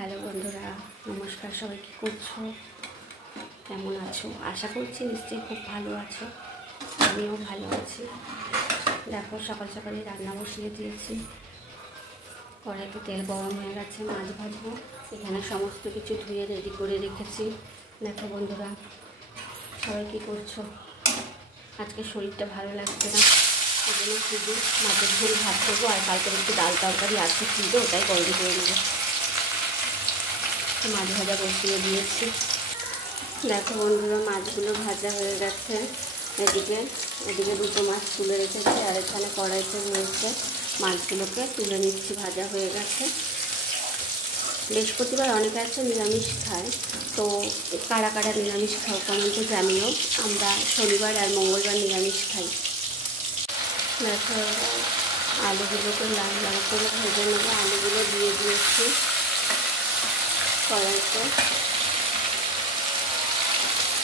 Hello বন্ধুরা, নমস্কার। সবাই কী করছো, কেমন আছো? আশা করছি নিশ্চয়ই খুব ভালো আছো। আমিও ভালো আছি। দেখো, সকাল সকালে রান্না বসিয়ে দিয়েছি। কড়াইতে তেল গরম হয়ে গেছে, মাছ ভাজবো। এখানে সমস্ত কিছু ধুয়ে রেডি করে রেখেছি। দেখো বন্ধুরা, সবাই কী করছো? আজকে শরীরটা ভালো লাগছে না, ওই জন্য শুধু মাছের ঝোল ভাত করবো, আর কালকে একটু ডাল তরকারি আছে ফ্রিজে, ওটাই গরম করে নেবো। মাছ ভাজা বসিয়ে দিয়েছি। দেখো বন্ধুরা, মাছগুলো ভাজা হয়ে গেছে। এদিকে দুটো মাছ তুলে রেখেছি, আর এখানে কড়াইতে রয়েছে। মাছগুলোকে তুলে নিচ্ছি, ভাজা হয়ে গেছে। বৃহস্পতিবার অনেকে আছে নিরামিষ খায়, তো কারা কারা নিরামিষ খাও কমেন্টে জানিও। আমরা শনিবার আর মঙ্গলবার নিরামিষ খাই। দেখো, আলুগুলোকে লাল লাল করে ভেজে নেবো। আলুগুলো দিয়ে দিয়েছি কড়াইতে।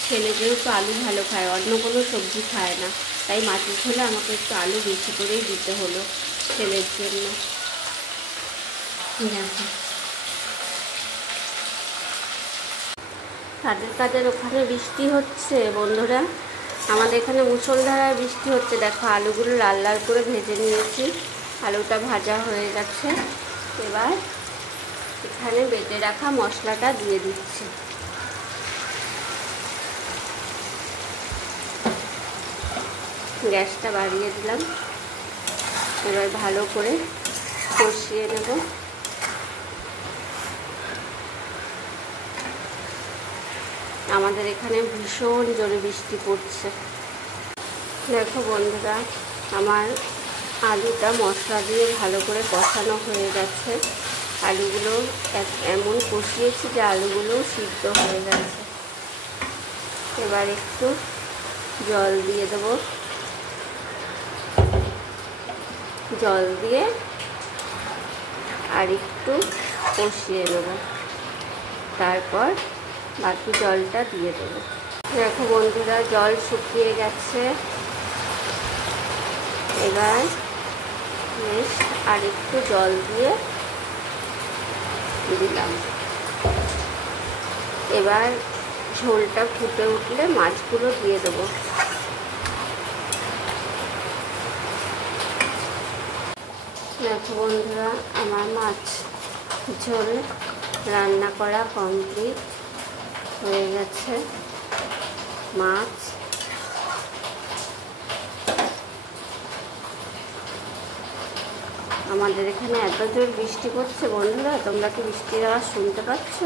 ছেলে যেহেতু আলু ভালো খায়, অন্য কোনো সবজি খায় না, তাই মাছের ঝোলে আমাকে একটু আলু বেশি করেই দিতে হলো ছেলের জন্য। দেখো, কাদের ওখানে বৃষ্টি হচ্ছে বন্ধুরা, আমাদের এখানে মুষলধারায় বৃষ্টি হচ্ছে। দেখো, আলুগুলো লাল লাল করে ভেজে নিয়েছি, আলুটা ভাজা হয়ে গেছে। এবার এখানে বেটে রাখা মশলাটা দিয়ে দিচ্ছি। গ্যাসটা বাড়িয়ে দিলাম। এবার ভালো করে কষিয়ে নেব। আমাদের এখানে ভীষণ জোরে বৃষ্টি পড়ছে। দেখো বন্ধুরা, আমার আলুটা মশলা দিয়ে ভালো করে কষানো হয়ে গেছে। আলুগুলো এমন কষিয়েছি যে আলুগুলো সিদ্ধ হয়ে গেছে। এবার একটু জল দিয়ে দেবো। জল দিয়ে আর একটু কষিয়ে নেব, তারপর বাকি জলটা দিয়ে দেবো। দেখো বন্ধুরা, জল শুকিয়ে গেছে। এবার বেশ আর একটু জল দিয়ে দিলাম। এবার ঝোলটা ফুটে উঠলে মাছগুলো দিয়ে দেবো। দেখো বন্ধুরা, আমার মাছ ঝোল রান্না করা কমপ্লিট হয়ে গেছে। মাছ আমাদের এখানে এত জোর বৃষ্টি পড়ছে বন্ধুরা, তোমরা কি বৃষ্টির আওয়াজ শুনতে পাচ্ছ?